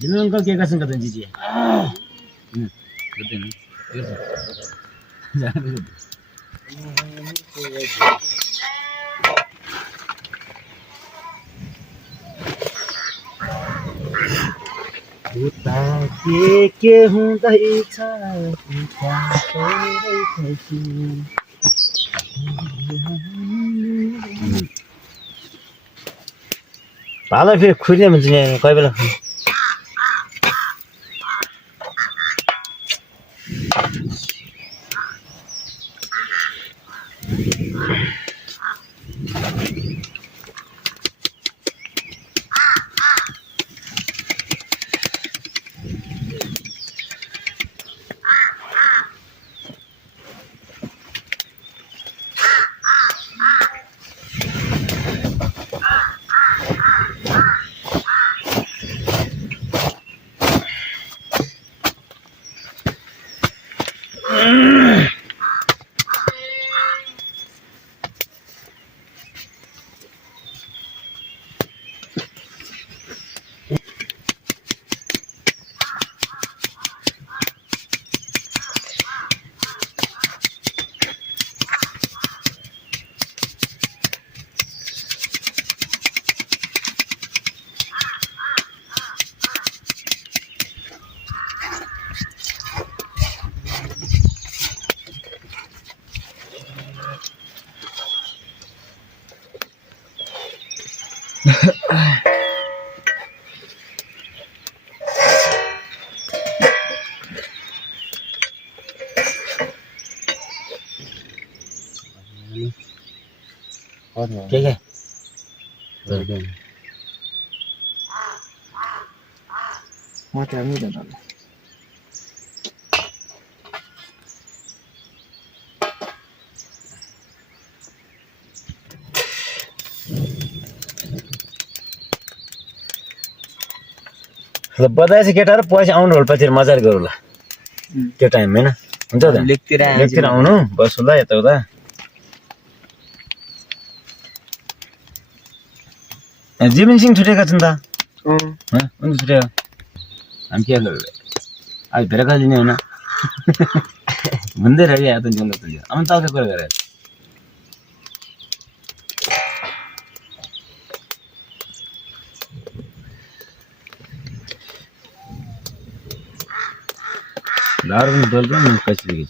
जिन्होंने कहा क्या कसम करते जी करते ना उता के हुँदैछ भाला फेरि खुर्ने भन्छ यहाँ कोही बेला के Mata ni dah dah. बताएछ केटाहरु पैसा आउनु होला पछि मजार गरौला त्यो टाइम हैन हुन्छ त लेकतिर आउनु बसुला यताउता जिमिन सिंह छुटेका छन् त उनी छुट्यो हामी के गर्नु आज भेर खाली नि हैन भन्दै रह्यो या त जल्लो त अब ताको कुरा गरे दारुन बोल्नु न कसरी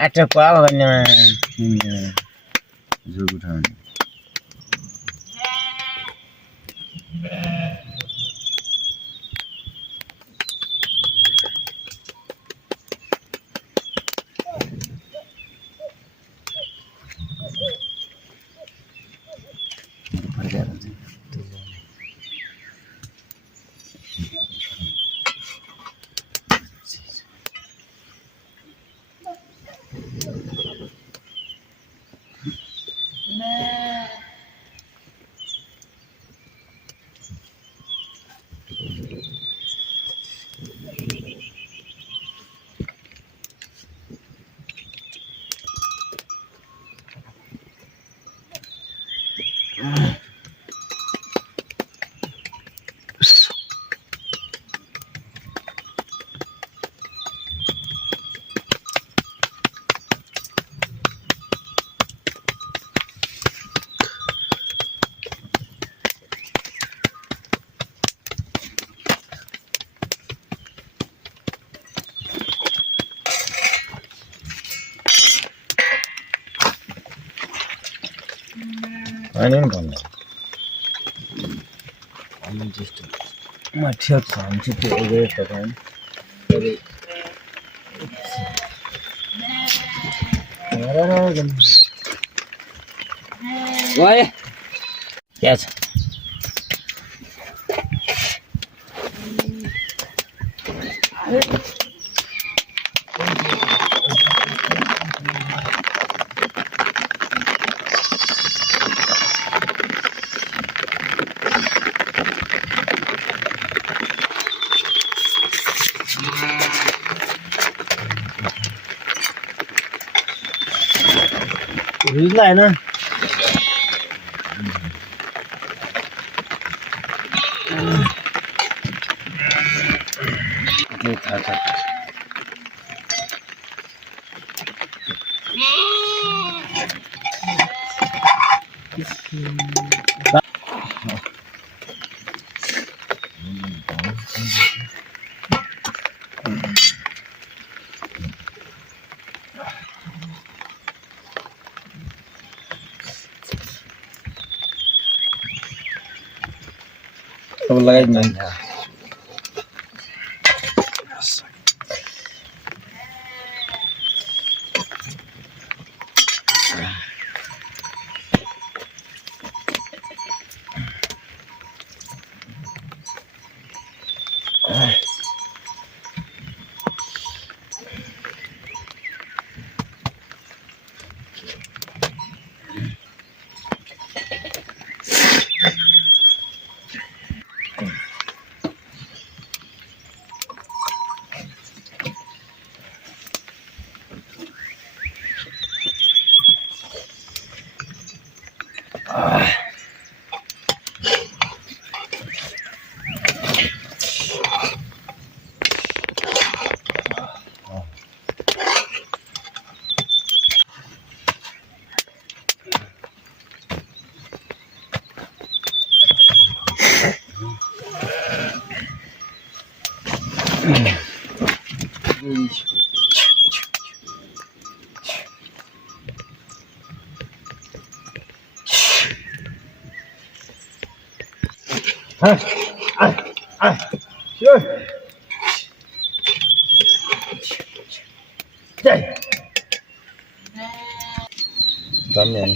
Acha kwa banya zugu than 아닌 건데. 아니 just 마티아 잠시 때에 저건 여기 왜? Yes. Đứng lại nữa. Đi thả thả. Không lấy mình hả? Sure. Đây. Tóm này,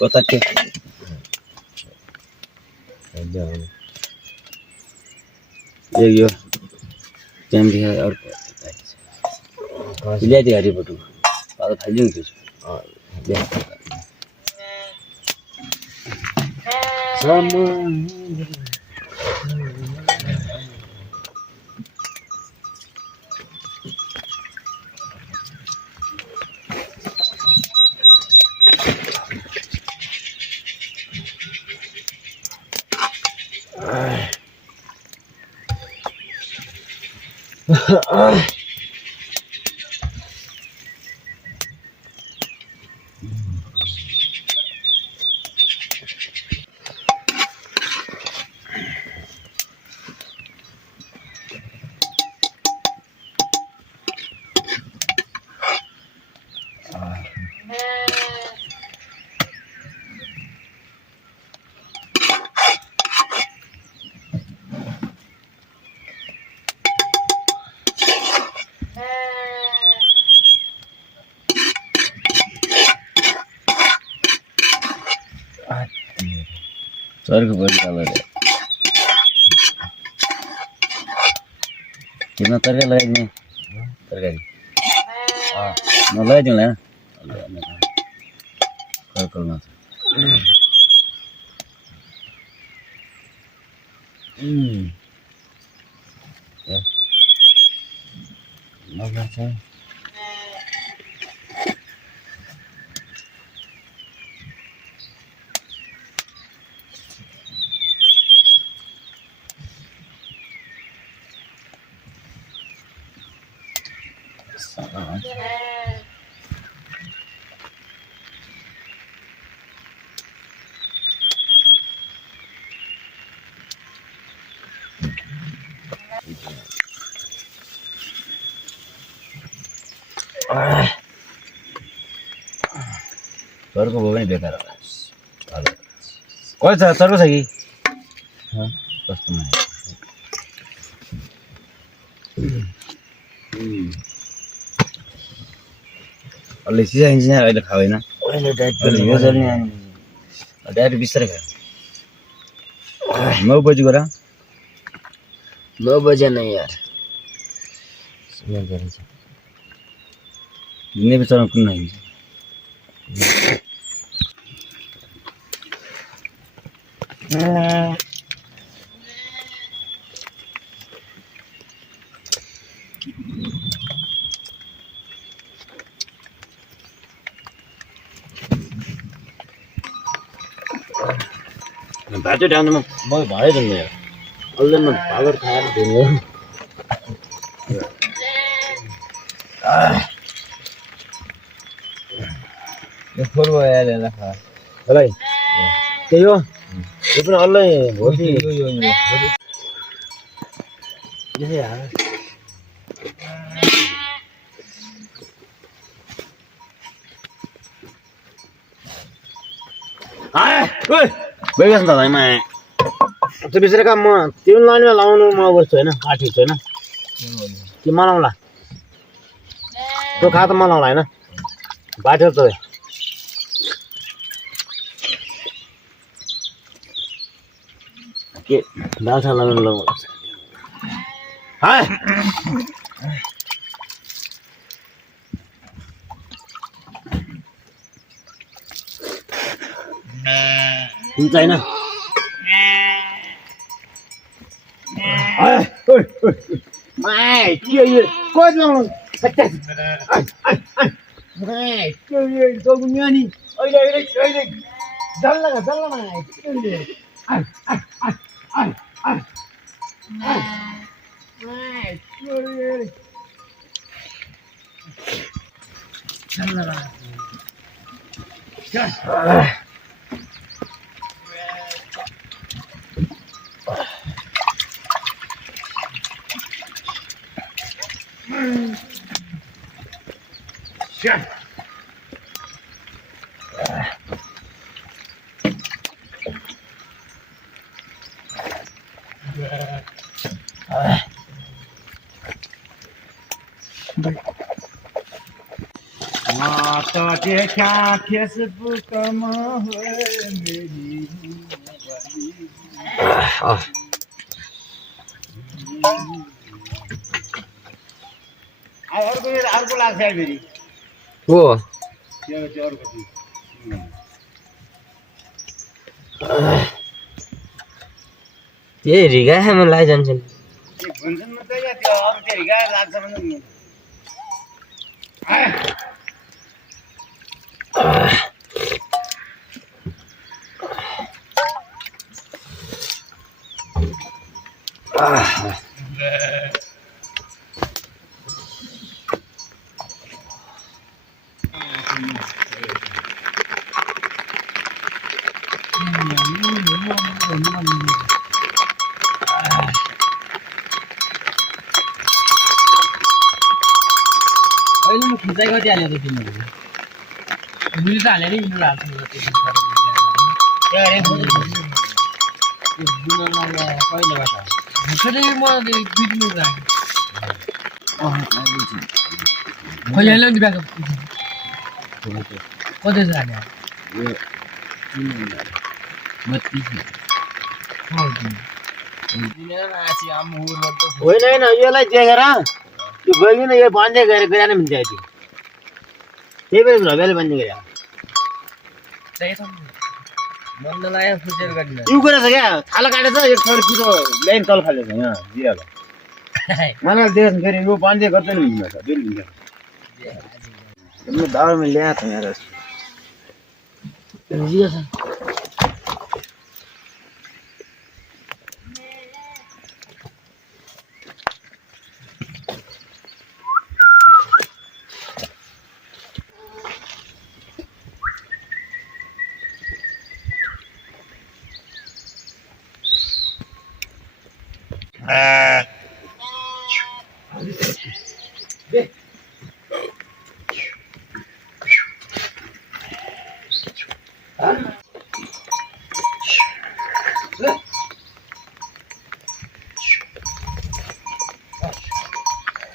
có tắt chưa? Giờ vô kem thì और ले दे हरी बटू और भाजी नहीं कुछ ले चर्को भोलि कलर किन तरकारी लगाइदिने तरकारी म लगाइदिउँला कर्कलमा मजा छ चर्को भयो भने बेकार होला कति छ चर्को छ कि कस्तो माया अलि सिसाइन्छ अहिले खाँदैन अहिले यो जल्ने डाइरेक्ट बिस्तारै खायो 9 बजी गएर 9 बजे नहीं यार सुबह करें हिँड्ने बिचरा कुन हिँड्छ भात ड्याउनुमा म भरै दिनु यार अलि म भागर खाएर दिनु ये फुल वो यार लेना खा मलाई त्यही हो यो पनि अल्लै भोलि यो यार ओइ गइस न त भाइमा त्यो बिचरा काम म त्यो लाइनमा लाउनु म अवस्था छैन आठी छैन के मलाउला त्यो खा त मलाउला हैन बाटो त के दाल सा लगाउनु लगाउनु हाय हुन्छ हैन ओइ माइ के यो कोइ लाउनु माइ के यो जोगुन्यो नि अहिले जल्ला माइ के यो माइ के यो जल्ला Shit. माता देखा फेसबुक में मेरी अर्को लाग्छ फेरि वो ये रिगा है मैं लाई जान चल भन्छन् न त या त्यो अरु त्यो रिगा लाग्छ भने अहिले म खिचाइ गति हाल्यो त तिमीहरु बुझि त हाले नि इन्नु लाग्छ यार बुनामा कहिले बाटा भसले म बिट्नु राखे खोइ हाल्यो नि ब्याकअप कतै छ हाले होय नाही ना याला ते करा तू बघी ना ये बांधे घर घराने म्हणते आहे ते बरं रव्याला बांधे घ्या तू करा सगळ्या खाला काढायचं एक थोडं तिथं लाईन चालू खाल्लं हा जिराला मला दिवस घरी वो बांधे करतो ना मी आता दिल मी दाल में ले आता यार जी ऐसा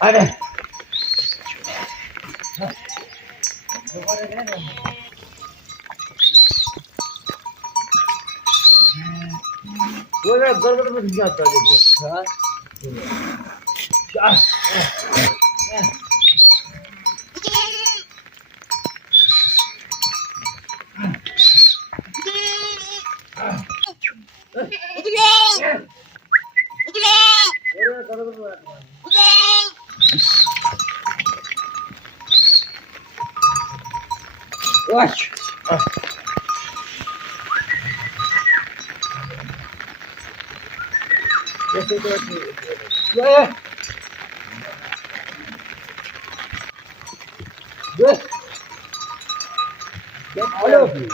अरे वो ना बरबर में नहीं आता है हां watch yeah good hello